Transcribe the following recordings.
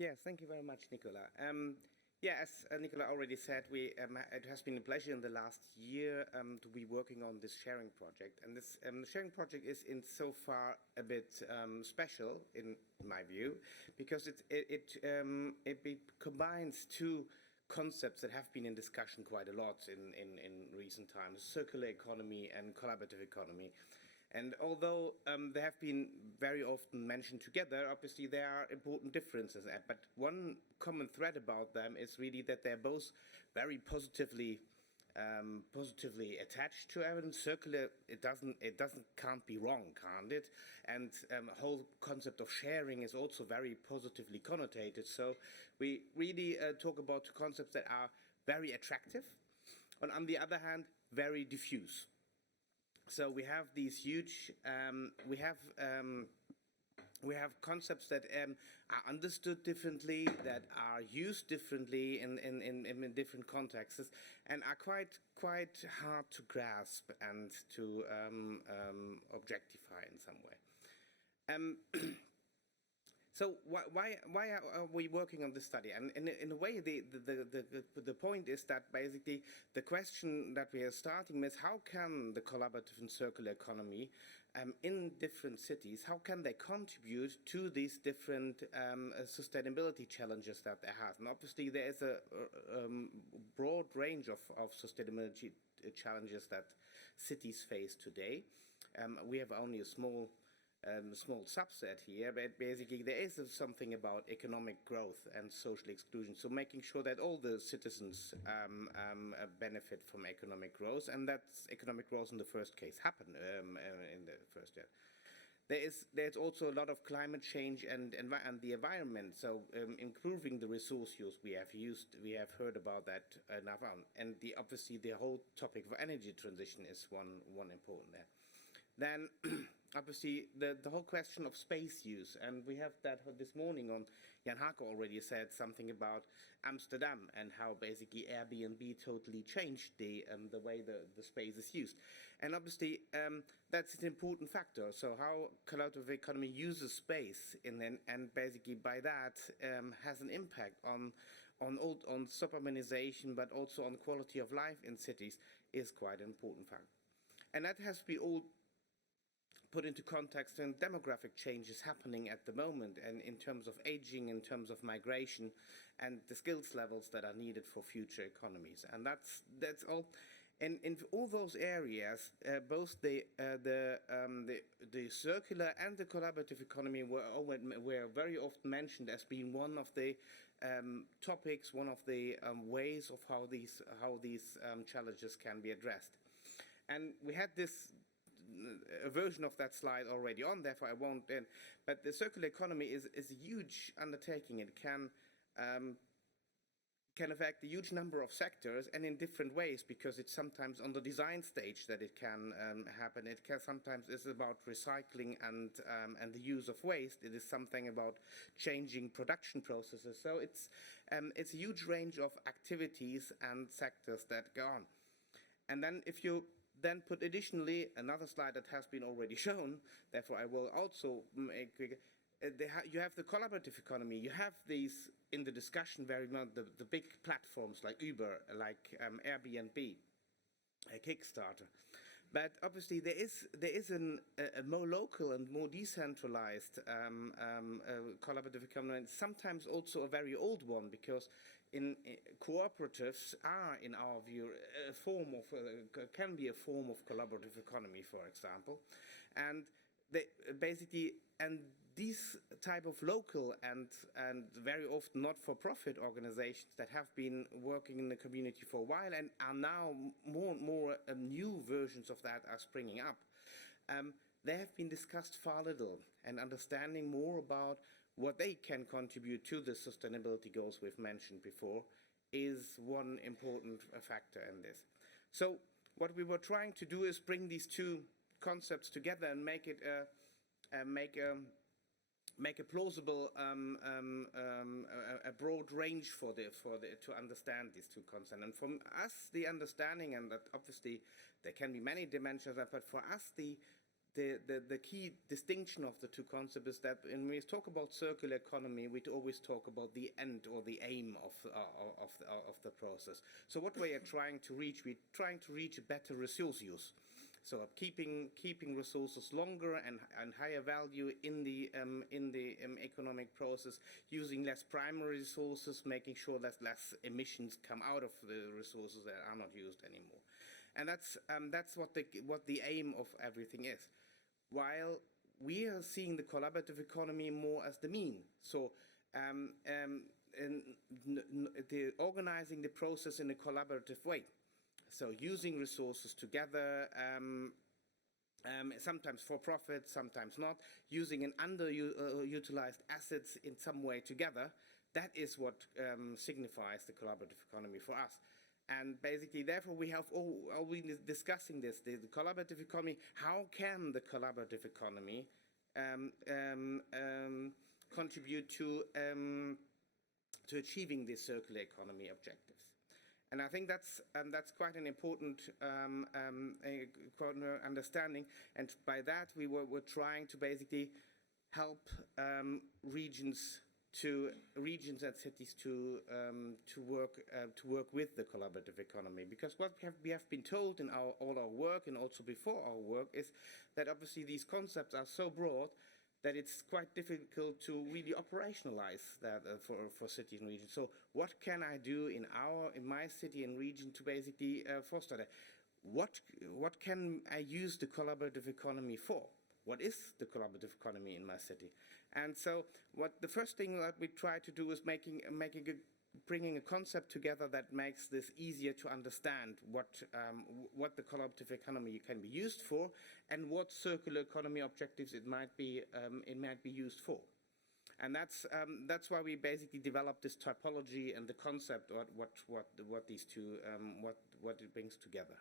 Yes, thank you very much, Nicola. Yeah, as Nicola already said, it has been a pleasure in the last year to be working on this sharing project. And this sharing project is in so far a bit special, in my view, because it combines two concepts that have been in discussion quite a lot in recent times: circular economy and collaborative economy. And although they have been very often mentioned together, obviously there are important differences. But one common thread about them is really that they're both very positively attached to evidence. Circular, can't be wrong, can't it? And whole concept of sharing is also very positively connotated. So we really talk about concepts that are very attractive, and on the other hand, very diffuse. So we have these huge, we have concepts that are understood differently, that are used differently in different contexts, and are quite hard to grasp and to objectify in some way. So why are we working on this study? And in a way, the point is that basically the question that we are starting with: how can the collaborative and circular economy in different cities, how can they contribute to these different sustainability challenges that they have? And obviously there is a broad range of sustainability challenges that cities face today. We have only a small subset here, but basically there is something about economic growth and social exclusion. So making sure that all the citizens benefit from economic growth, and that economic growth in the first case happen in the first year. There's also a lot of climate change and the environment. So improving the resource use we have heard about that enough on, and obviously the whole topic of energy transition is one important there. Then obviously the whole question of space use, and we have that this morning on. Jan Hake already said something about Amsterdam and how basically Airbnb totally changed the way the space is used. And obviously that's an important factor. So how collaborative economy uses space and basically by that has an impact on suburbanization, but also on quality of life in cities, is quite an important factor. And that has to be all put into context when demographic change is happening at the moment, and in terms of aging, in terms of migration, and the skills levels that are needed for future economies. And that's all. And in all those areas, both the circular and the collaborative economy were very often mentioned as being one of the topics, one of the ways of how these challenges can be addressed. And we had a version of that slide already on, therefore I won't. But the circular economy is a huge undertaking. It can affect a huge number of sectors, and in different ways, because it's sometimes on the design stage that it can happen. It can sometimes is about recycling and the use of waste. It is something about changing production processes. So it's a huge range of activities and sectors that go on. And then if you then put additionally another slide that has been already shown, therefore I will also make you have the collaborative economy. You have these in the discussion very much, the big platforms like Uber, like Airbnb, Kickstarter. But obviously there is a more local and more decentralized collaborative economy, and sometimes also a very old one, because cooperatives are, in our view, a form of can be a form of collaborative economy, for example, and these type of local and very often not-for-profit organizations that have been working in the community for a while and are now more and more new versions of that are springing up. They have been discussed far little, and understanding more about what they can contribute to the sustainability goals we've mentioned before is one important factor in this. So what we were trying to do is bring these two concepts together and make it make a plausible, a broad range to understand these two concepts. And from us, the understanding, and that obviously there can be many dimensions, but for us, the the key distinction of the two concepts is that when we talk about circular economy, we always talk about the end or the aim of the process. So what we are trying to reach, we're trying to reach a better resource use. So keeping resources longer and higher value in the economic process, using less primary resources, making sure that less emissions come out of the resources that are not used anymore. And that's what the aim of everything is. While we are seeing the collaborative economy more as the mean. So organizing the process in a collaborative way. So using resources together, sometimes for profit, sometimes not, using an underutilized assets in some way together, that is what signifies the collaborative economy for us. And basically, therefore, we have always discussing this, the collaborative economy. How can the collaborative economy contribute to achieving the circular economy objectives? And I think that's quite an important understanding. And by that, we're trying to basically help regions and cities to work with the collaborative economy. Because what we have been told in all our work and also before our work is that obviously these concepts are so broad that it's quite difficult to really operationalize that for cities and regions. So what can I do in my city and region to basically foster that? What can I use the collaborative economy for? What is the collaborative economy in my city? And so the first thing that we try to do is bringing a concept together that makes this easier to understand what the collaborative economy can be used for and what circular economy objectives it might be used for. And that's why we basically developed this typology and the concept of what these two what it brings together.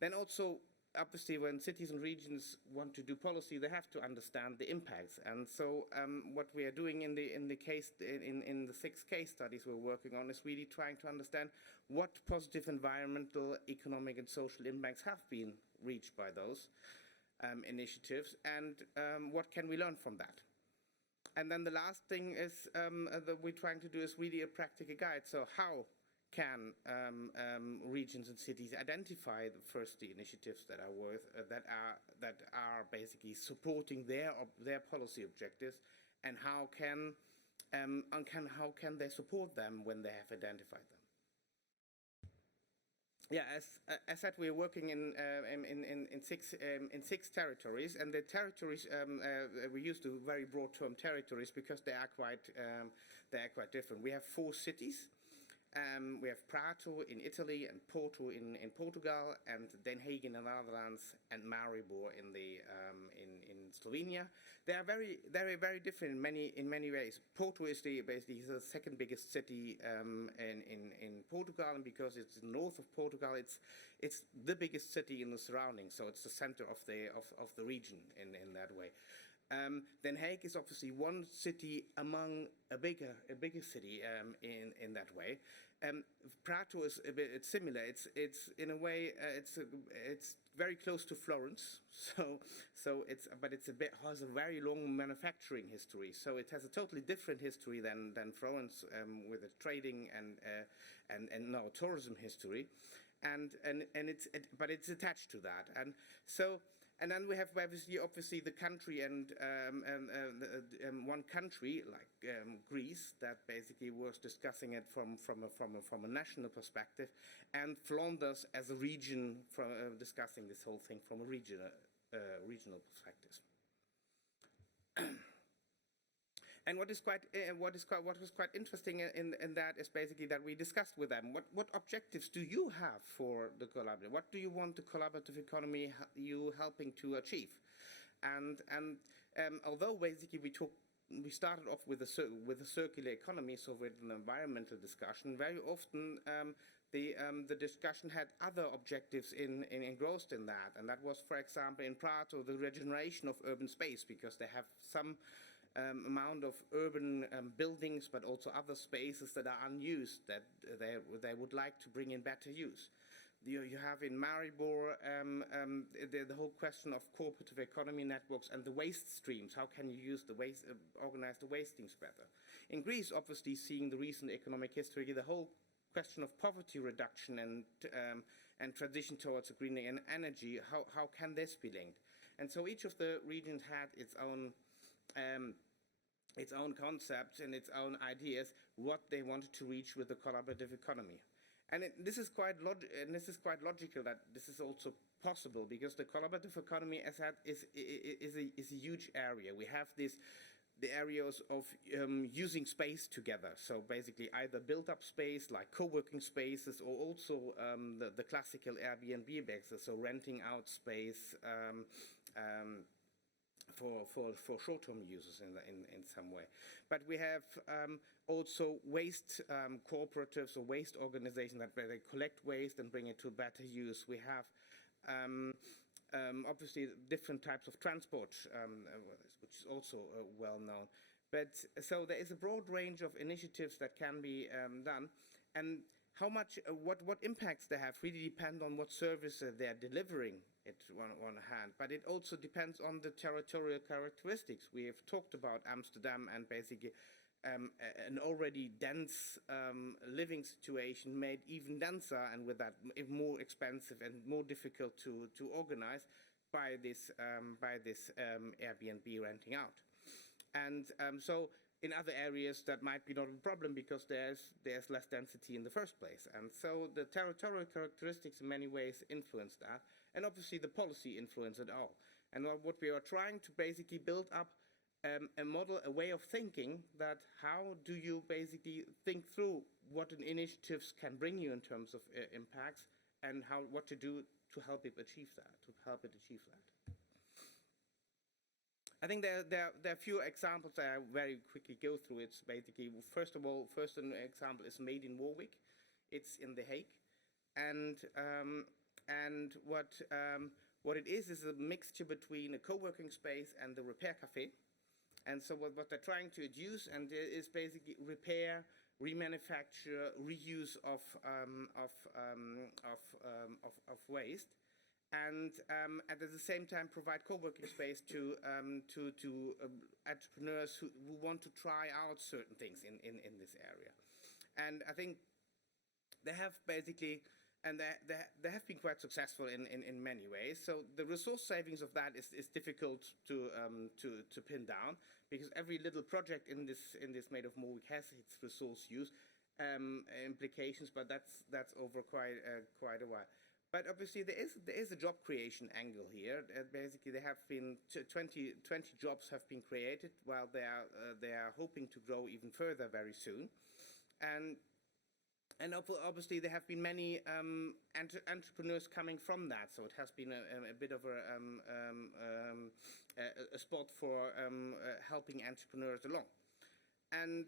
Then also, obviously, when cities and regions want to do policy, they have to understand the impacts. And so, what we are doing in the 6 case studies we're working on is really trying to understand what positive environmental, economic, and social impacts have been reached by those initiatives, and what can we learn from that. And then the last thing is that we're trying to do is really a practical guide. So how can regions and cities identify the initiatives that are basically supporting their policy objectives, and how can they support them when they have identified them? Yeah, as said, we're working in 6 territories, and the territories we use the very broad term territories because they are quite different. We have 4 cities. We have Prato in Italy and Porto in Portugal, and Den Haag in the Netherlands, and Maribor in Slovenia. They are very different in many ways. Porto is basically the second biggest city in Portugal, and because it's north of Portugal, it's the biggest city in the surroundings. So it's the center of the region in that way. Den Haag is obviously one city among a bigger city in that way. Prato is it's similar. It's in a way it's very close to Florence. But it has a very long manufacturing history. So it has a totally different history than Florence with the trading and now tourism history, but it's attached to that, and so. And then we have obviously the country and one country like Greece that basically was discussing it from a national perspective, and Flanders as a region discussing this whole thing from a regional perspective. And what was quite interesting in that is basically that we discussed with them what objectives do you have for the collaborative? What do you want the collaborative economy you helping to achieve? And although basically we started off with a circular economy, so with an environmental discussion, very often the discussion had other objectives engrossed in that, and that was, for example, in Prato, the regeneration of urban space, because they have some amount of urban buildings, but also other spaces that are unused that they would like to bring in better use. you have in Maribor the whole question of cooperative economy networks and the waste streams. How can you use the waste, organize the waste streams better? In Greece, obviously, seeing the recent economic history, the whole question of poverty reduction and transition towards a greener energy, how can this be linked? And so each of the regions had its own concepts and its own ideas, what they wanted to reach with the collaborative economy. And this is quite logical that this is also possible, because the collaborative economy, as I said, is a huge area. We have the areas of using space together. So basically either built up space like co-working spaces, or also the classical Airbnb bases, so renting out space for short-term users in some way. But we have also waste cooperatives or waste organizations that where they collect waste and bring it to better use. We have obviously different types of transport, which is also well known. But so there is a broad range of initiatives that can be done, and how much, what impacts they have really depend on what service they're delivering at one hand, but it also depends on the territorial characteristics. We have talked about Amsterdam, and basically an already dense living situation made even denser, and with that more expensive and more difficult to organize by this Airbnb renting out. And so in other areas that might be not a problem, because there's less density in the first place. And so the territorial characteristics in many ways influence that, and obviously the policy influence it all. And what we are trying to basically build up a model, a way of thinking, that how do you basically think through what an initiatives can bring you in terms of impacts, and what to do to help it achieve that, I think there are a few examples that I very quickly go through. It's basically, first an example is made in Warwick. It's in The Hague, and what it is a mixture between a co-working space and the repair cafe. And so what they're trying to induce and is basically repair, remanufacture, reuse of waste, and at the same time provide co-working space to entrepreneurs who want to try out certain things in this area. And I think they have basically, and they have been quite successful in many ways. So the resource savings of that is difficult to pin down, because every little project in this Made of Warwick has its resource use implications, but that's over quite a while. But obviously there is a job creation angle here. Basically, there have been 20 jobs have been created, while they are hoping to grow even further very soon. And obviously there have been many entrepreneurs coming from that, so it has been a bit of a spot for helping entrepreneurs along. And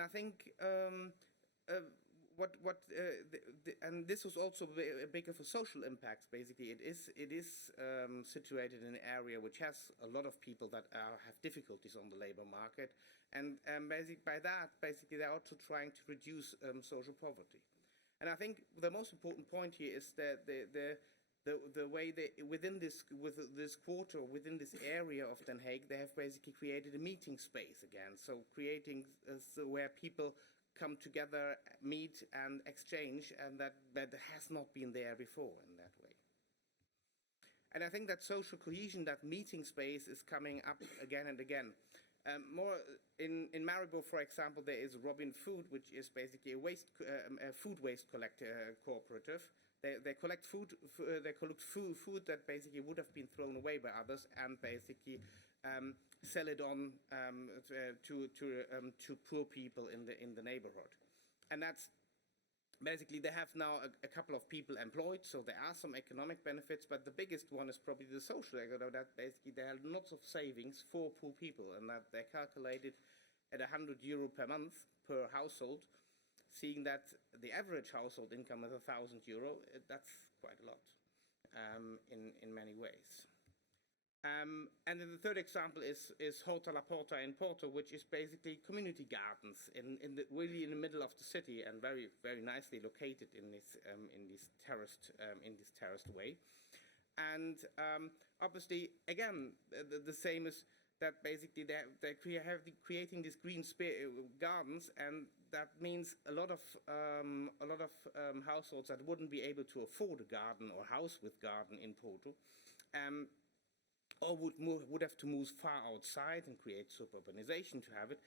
I think and this was also a big of a social impact. Basically, it is situated in an area which has a lot of people that have difficulties on the labor market, and by that, they're also trying to reduce social poverty. And I think the most important point here is that the way within this quarter, within this area of Den Haag, they have basically created a meeting space again. So creating where people come together, meet and exchange, and that has not been there before in that way. And I think that social cohesion, that meeting space, is coming up again and again. More in Maribor, for example, there is Robin Food, which is basically a food waste collector cooperative. They collect food that basically would have been thrown away by others, and basically sell it on to poor people in the neighborhood. And that's basically, they have now a couple of people employed, so there are some economic benefits, but the biggest one is probably the social economic, that basically there are lots of savings for poor people, and that they're calculated at €100 per month per household, seeing that the average household income is €1,000, that's quite a lot in many ways. And then the third example is Horta La Porta in Porto, which is basically community gardens really in the middle of the city and very, very nicely located in this terraced way. And obviously, again, the same is that basically they're creating these green gardens, and that means a lot of households that wouldn't be able to afford a garden or house with garden in Porto, or would have to move far outside and create suburbanization to have it,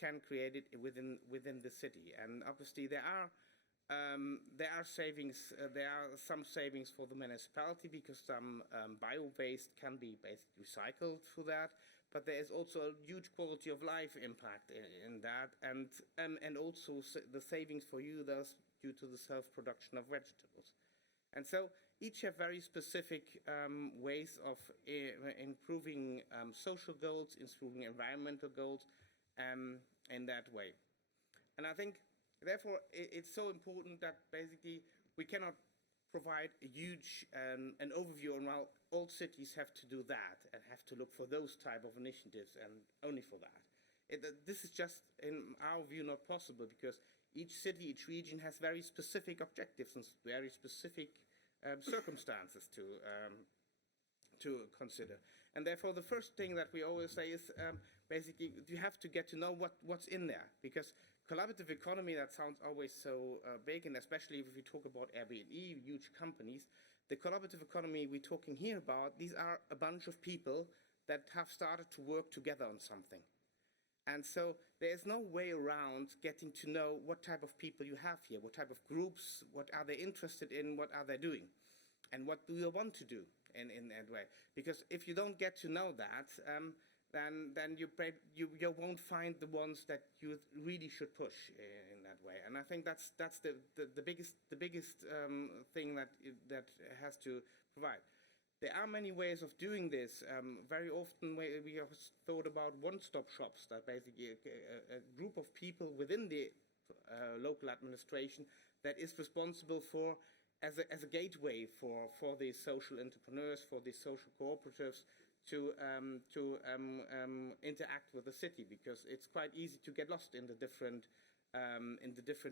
can create it within the city. And obviously there are savings. There are some savings for the municipality because some bio-waste can be basically recycled through that. But there is also a huge quality of life impact in that, and also the savings for users due to the self-production of vegetables. And so each have very specific ways of improving social goals, improving environmental goals in that way. And I think, therefore, it's so important that basically we cannot provide a huge an overview on how all cities have to do that and have to look for those type of initiatives and only for that. This is just, in our view, not possible because each city, each region has very specific objectives and very specific circumstances to consider. And therefore, the first thing that we always say is basically you have to get to know what's in there, because collaborative economy, that sounds always so big, and especially if we talk about Airbnb, huge companies, the collaborative economy we're talking here about, these are a bunch of people that have started to work together on something. And so there's no way around getting to know what type of people you have here, what type of groups, what are they interested in, what are they doing, and what do you want to do in that way. Because if you don't get to know that, then you won't find the ones that you really should push in that way. And I think that's the biggest thing that has to provide. There are many ways of doing this. Very often we have thought about one-stop shops, that basically a group of people within the local administration that is responsible for, as a gateway for these social entrepreneurs, for these social cooperatives to interact with the city, because it's quite easy to get lost in the different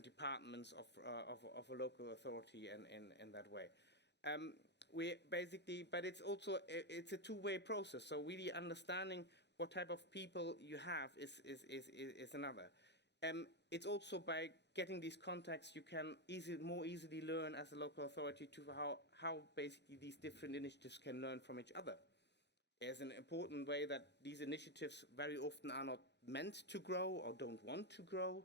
departments of a local authority and in that way. We basically, but it's also it's a two-way process. So really understanding what type of people you have is another. It's also by getting these contacts you can more easily learn as a local authority to how basically these different initiatives can learn from each other. There's an important way that these initiatives very often are not meant to grow or don't want to grow,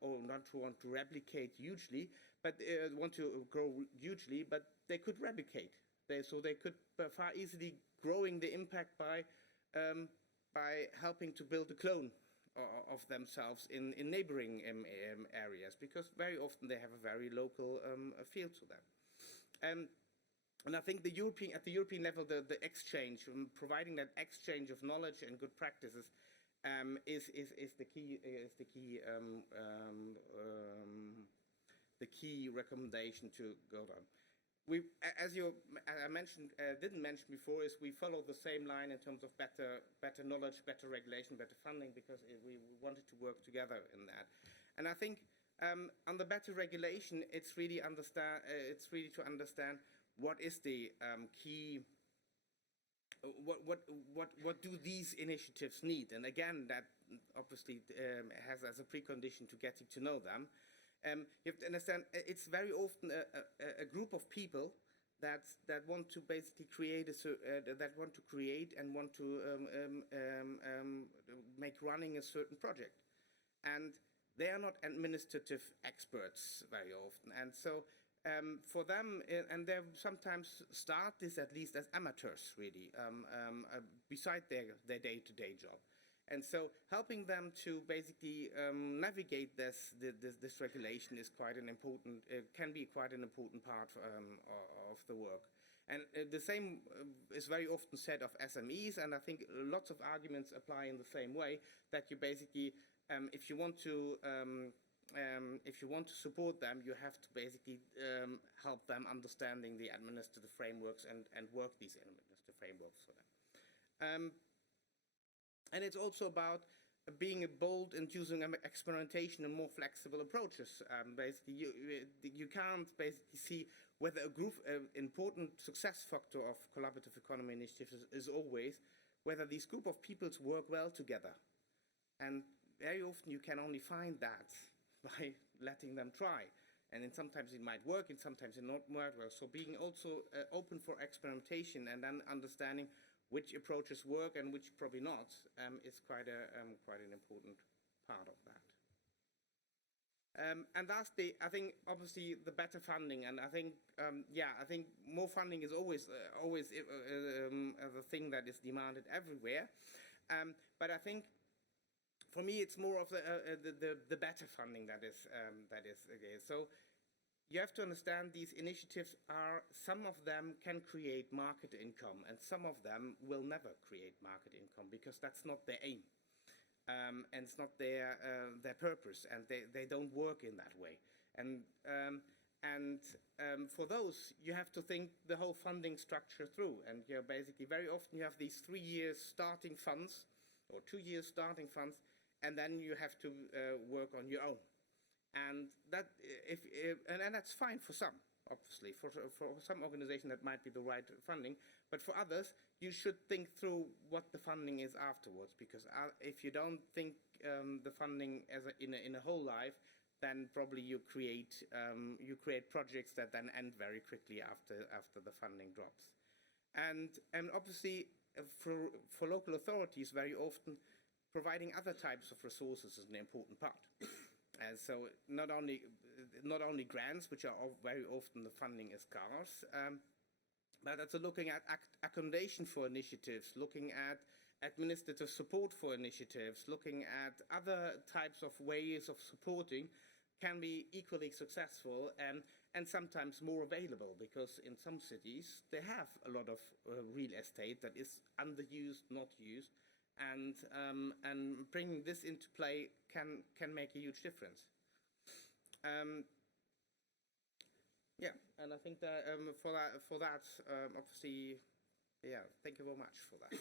or not want to replicate hugely, but want to grow hugely, but they could replicate. So they could far easily growing the impact by helping to build a clone of themselves in neighboring areas, because very often they have a very local feel to them. And I think at the European level, the exchange, providing that exchange of knowledge and good practices, is the key recommendation to go on. As I mentioned, didn't mention before, is we follow the same line in terms of better knowledge, better regulation, better funding, because we wanted to work together in that. And I think on the better regulation, it's really to understand what is the key. What do these initiatives need? And again, that obviously has as a precondition to getting to know them. You have to understand it's very often a group of people that want to basically create and want to make running a certain project, and they are not administrative experts very often, and so. For them, and they sometimes start this at least as amateurs, really, beside their day-to-day job. And so helping them to basically navigate this regulation is quite an important, can be quite an important part of the work. And the same is very often said of SMEs, and I think lots of arguments apply in the same way, that you basically, if you want to support them, you have to basically help them understanding the administrative frameworks and work these administrative frameworks for them. And it's also about being bold and using experimentation and more flexible approaches. Basically, you can't basically see whether a group, important success factor of collaborative economy initiatives is always whether these group of peoples work well together. And very often you can only find that by letting them try. And then sometimes it might work, and sometimes it not work well. So being also open for experimentation and then understanding which approaches work and which probably not is quite an important part of that. And lastly, I think obviously the better funding, and I think I think more funding is always the thing that is demanded everywhere. But I think for me it's more of the better funding that is okay. So you have to understand these initiatives are, some of them can create market income and some of them will never create market income because that's not their aim. And it's not their purpose, and they don't work in that way. And for those, you have to think the whole funding structure through. And basically very often you have these 3 years starting funds or 2 years starting funds, and then you have to work on your own. And that and that's fine for some, obviously. For some organization that might be the right funding, but for others you should think through what the funding is afterwards, because if you don't think the funding as in a whole life, then probably you create projects that then end very quickly after the funding drops. And obviously for local authorities, very often providing other types of resources is an important part. And so not only grants, which are very often the funding is scarce, but also looking at accommodation for initiatives, looking at administrative support for initiatives, looking at other types of ways of supporting can be equally successful and sometimes more available, because in some cities they have a lot of real estate that is underused, not used. And bringing this into play can make a huge difference. And I think that for that obviously, thank you very much for that.